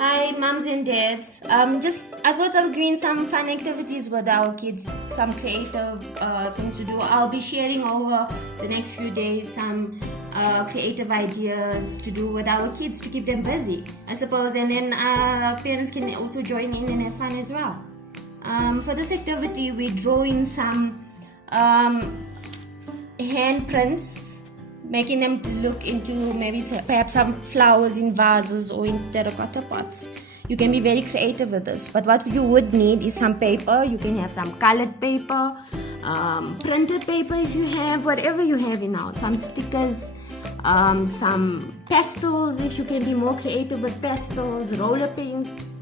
Hi, moms and dads. I thought of doing some fun activities with our kids, some creative things to do. I'll be sharing over the next few days some creative ideas to do with our kids to keep them busy, I suppose, and then parents can also join in and have fun as well. For this activity, we're drawing some handprints, making them to look into maybe perhaps some flowers in vases or in terracotta pots. You can be very creative with this, but what you would need is some paper. You can have some colored paper, printed paper if you have, whatever you have in house, some stickers, some pastels if you can be more creative with pastels, roller paints,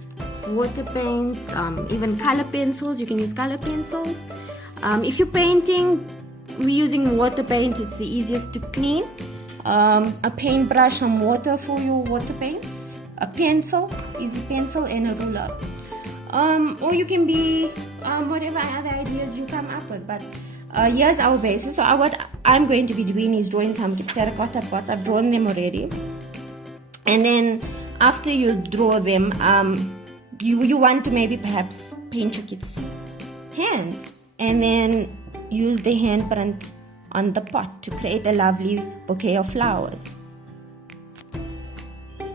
water paints, even color pencils. You can use color pencils. If you're painting, we're using water paint, it's the easiest to clean. A paintbrush, some water for your water paints, a pencil, easy pencil, and a ruler. Or you can be whatever other ideas you come up with. But here's our basis. So what I'm going to be doing is drawing some terracotta pots. I've drawn them already. And then after you draw them, you want to maybe perhaps paint your kid's hand. And then use the handprint on the pot to create a lovely bouquet of flowers.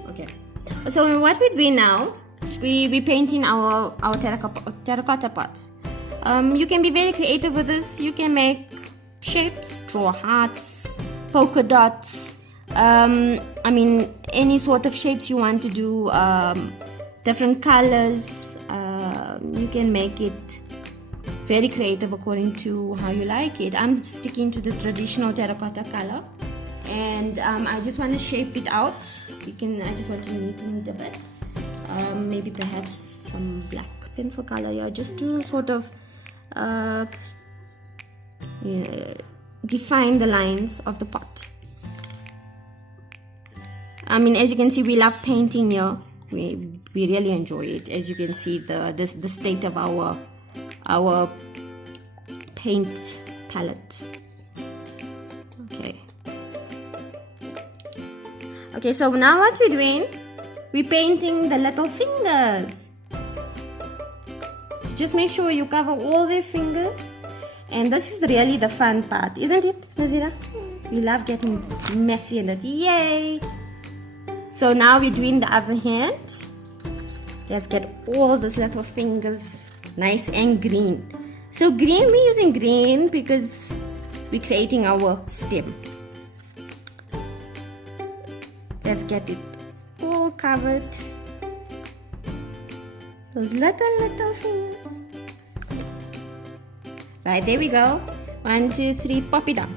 Okay, so what we're doing now, we're painting our terracotta pots. You can be very creative with this. You can make shapes, draw hearts, polka dots, any sort of shapes you want to do, different colors. You can make it very creative according to how you like it. I'm sticking to the traditional terracotta color, and I just want to shape it out. I just want to neaten it a bit. Maybe perhaps some black pencil color here, just to sort of define the lines of the pot. As you can see, we love painting here. We really enjoy it. As you can see, the state of our paint palette. Okay, so now what we're doing, we're painting the little fingers. So just make sure you cover all their fingers, and this is really the fun part, isn't it, Nazira? We love getting messy and dirty. Yay! So now we're doing the other hand. Let's get all these little fingers nice and green. So green, we're using green because we're creating our stem. Let's get it all covered. Those little fingers. Right, there we go. 1, 2, 3, pop it down.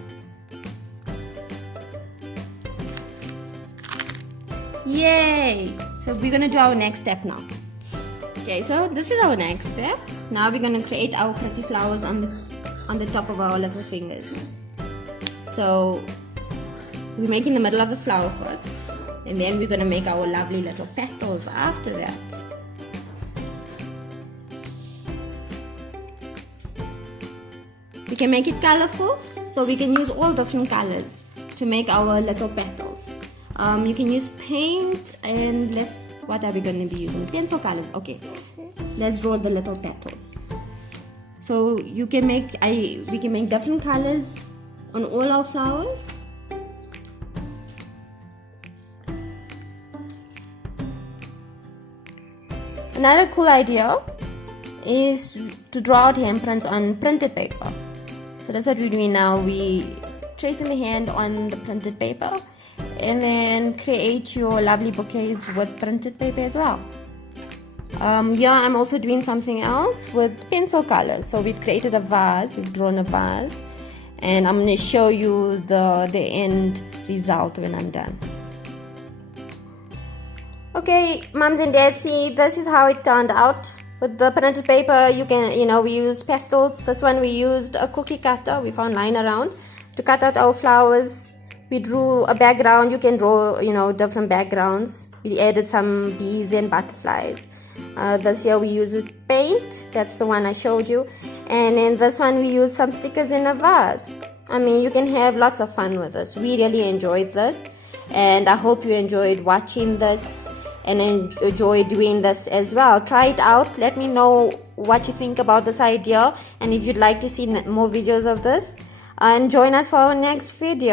Yay! So we're gonna do our next step now. Okay, so this is our next step. Now we're going to create our pretty flowers on the top of our little fingers. So we make in the middle of the flower first, and then we're going to make our lovely little petals after that. We can make it colorful, so we can use all different colors to make our little petals. You can use paint, and what are we going to be using? Pencil colors. Okay, let's draw the little petals. So we can make different colors on all our flowers. Another cool idea is to draw out handprints on printed paper. So that's what we're doing now. We tracing the hand on the printed paper, and then create your lovely bouquets with printed paper as well. Here I'm also doing something else with pencil colors. So we've created a vase, we've drawn a vase, and I'm going to show you the end result when I'm done. Okay, moms and dads, see, this is how it turned out. With the printed paper, we use pastels. This one we used a cookie cutter we found lying around to cut out our flowers. We drew a background. You can draw, different backgrounds. We added some bees and butterflies. This year we used paint. That's the one I showed you. And in this one we used some stickers in a vase. You can have lots of fun with this. We really enjoyed this, and I hope you enjoyed watching this. and enjoy doing this as well. Try it out. Let me know what you think about this idea, and if you'd like to see more videos of this, and join us for our next video.